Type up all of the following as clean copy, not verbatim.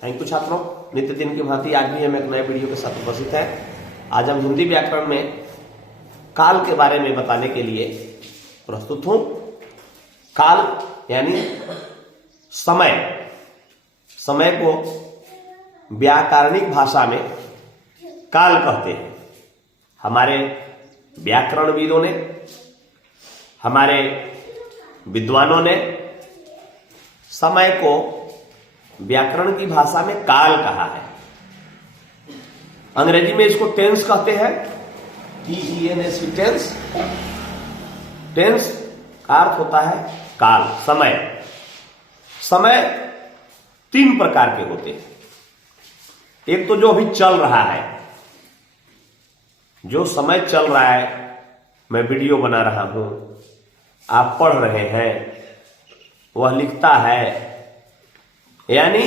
Thank you छात्रों। नित्य दिन की भांति आज भी हम एक नए वीडियो के साथ उपस्थित हैं। आज हम हिंदी व्याकरण में काल के बारे में बताने के लिए प्रस्तुत हूं। काल यानी समय। समय को व्याकरणिक भाषा में काल कहते हैं। हमारे व्याकरणविदों ने, हमारे विद्वानों ने समय को व्याकरण की भाषा में काल कहा है। अंग्रेजी में इसको टेंस कहते हैं, TENS, टेंस। टेंस का अर्थ होता है काल, समय। समय तीन प्रकार के होते हैं। एक तो जो अभी चल रहा है, जो समय चल रहा है, मैं वीडियो बना रहा हूं, आप पढ़ रहे हैं, वह लिखता है, यानी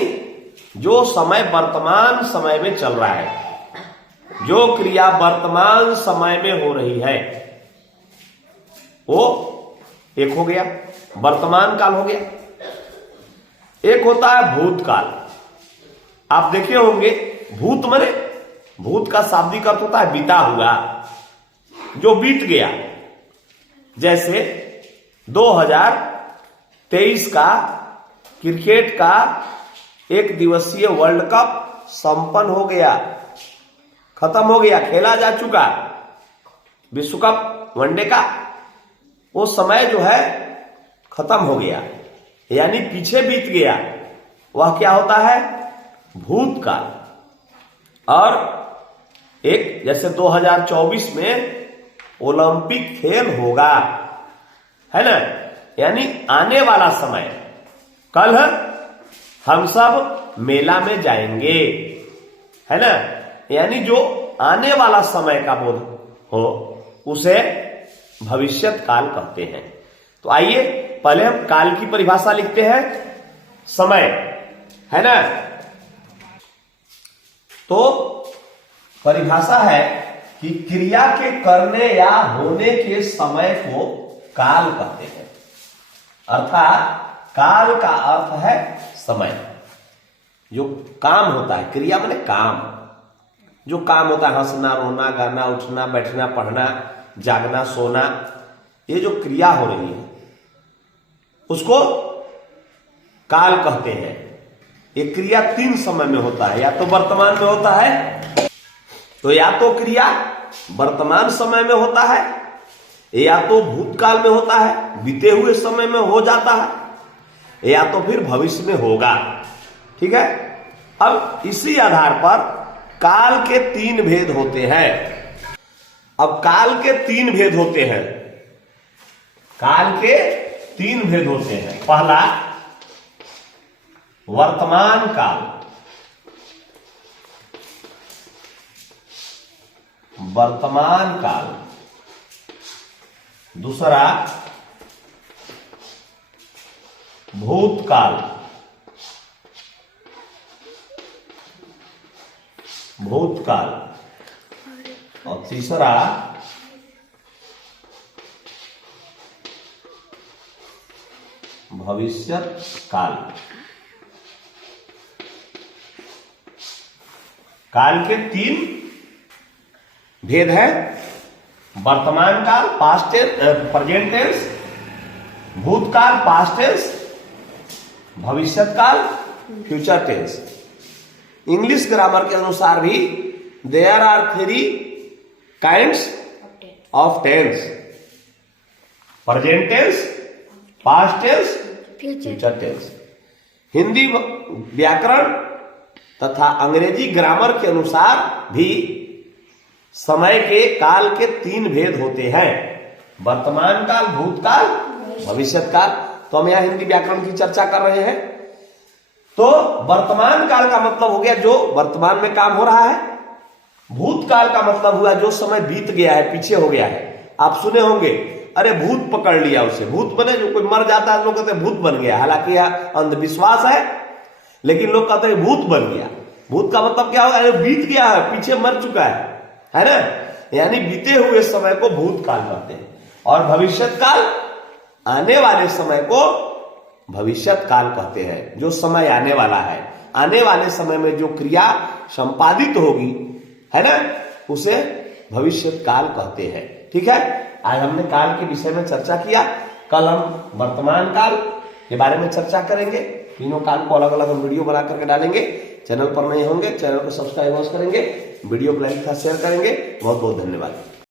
जो समय वर्तमान समय में चल रहा है, जो क्रिया वर्तमान समय में हो रही है, वो एक हो गया, वर्तमान काल हो गया। एक होता है भूतकाल। आप देखे होंगे, भूत माने, भूत का शाब्दिक अर्थ होता है बीता हुआ, जो बीत गया। जैसे 2023 का क्रिकेट का एक दिवसीय वर्ल्ड कप संपन्न हो गया, खत्म हो गया, खेला जा चुका। विश्व कप वनडे का वो समय जो है खत्म हो गया, यानी पीछे बीत गया। वह क्या होता है? भूतकाल। और एक जैसे 2024 में ओलंपिक खेल होगा, है ना, यानी आने वाला समय। कल हम सब मेला में जाएंगे, है ना, यानी जो आने वाला समय का बोध हो उसे भविष्यत काल कहते हैं। तो आइए पहले हम काल की परिभाषा लिखते हैं। समय, है ना, तो परिभाषा है कि क्रिया के करने या होने के समय को काल कहते हैं। अर्थात काल का अर्थ है समय। जो काम होता है, क्रिया माने काम, जो काम होता है, हंसना, रोना, गाना, उठना, बैठना, पढ़ना, जागना, सोना, ये जो क्रिया हो रही है उसको काल कहते हैं। ये क्रिया तीन समय में होता है, या तो वर्तमान में होता है, तो या तो क्रिया वर्तमान समय में होता है, या तो भूतकाल में होता है, बीते हुए समय में हो जाता है, या तो फिर भविष्य में होगा। ठीक है। अब इसी आधार पर काल के तीन भेद होते हैं। अब काल के तीन भेद होते हैं। काल के तीन भेद होते हैं। पहला वर्तमान काल, वर्तमान काल। दूसरा भूतकाल, भूतकाल। और तीसरा भविष्यत काल। काल के तीन भेद है। वर्तमान काल, पास्ट टेंस, प्रेजेंट टेंस, भूतकाल, पास्ट टेंस, भविष्यत काल, फ्यूचर टेंस। इंग्लिश ग्रामर के अनुसार भी there are three kinds of tense: present tense, past tense, future tense. Hindi व्याकरण तथा अंग्रेजी ग्रामर के अनुसार भी समय के काल के तीन भेद होते हैं: वर्तमान काल, भूतकाल, भविष्यत काल। तो हम यहां हिंदी व्याकरण की चर्चा कर रहे हैं। तो वर्तमान काल का मतलब हो गया जो वर्तमान में काम हो रहा है। भूतकाल का मतलब हुआ जो समय बीत गया है, पीछे हो गया है। आप सुने होंगे, अरे भूत पकड़ लिया उसे। भूत बने, जो कोई मर जाता है लोग कहते हैं भूत बन गया। हालांकि यह अंधविश्वास है, लेकिन लोग कहते हैं भूत बन गया। भूत का मतलब क्या होगा? अरे बीत गया है, पीछे मर चुका है ना, यानी बीते हुए समय को भूतकाल कहते हैं। और भविष्यत काल, आने वाले समय को भविष्यत काल कहते हैं, जो समय आने वाला है। आने वाले समय में जो क्रिया संपादित होगी, है ना, उसे भविष्य काल कहते हैं। ठीक है, आज हमने काल के विषय में चर्चा किया। कल हम वर्तमान काल के बारे में चर्चा करेंगे। तीनों काल को अलग अलग हम वीडियो बना करके डालेंगे। चैनल पर नए होंगे, चैनल को सब्सक्राइब करेंगे, वीडियो को लाइक शेयर करेंगे। बहुत बहुत धन्यवाद।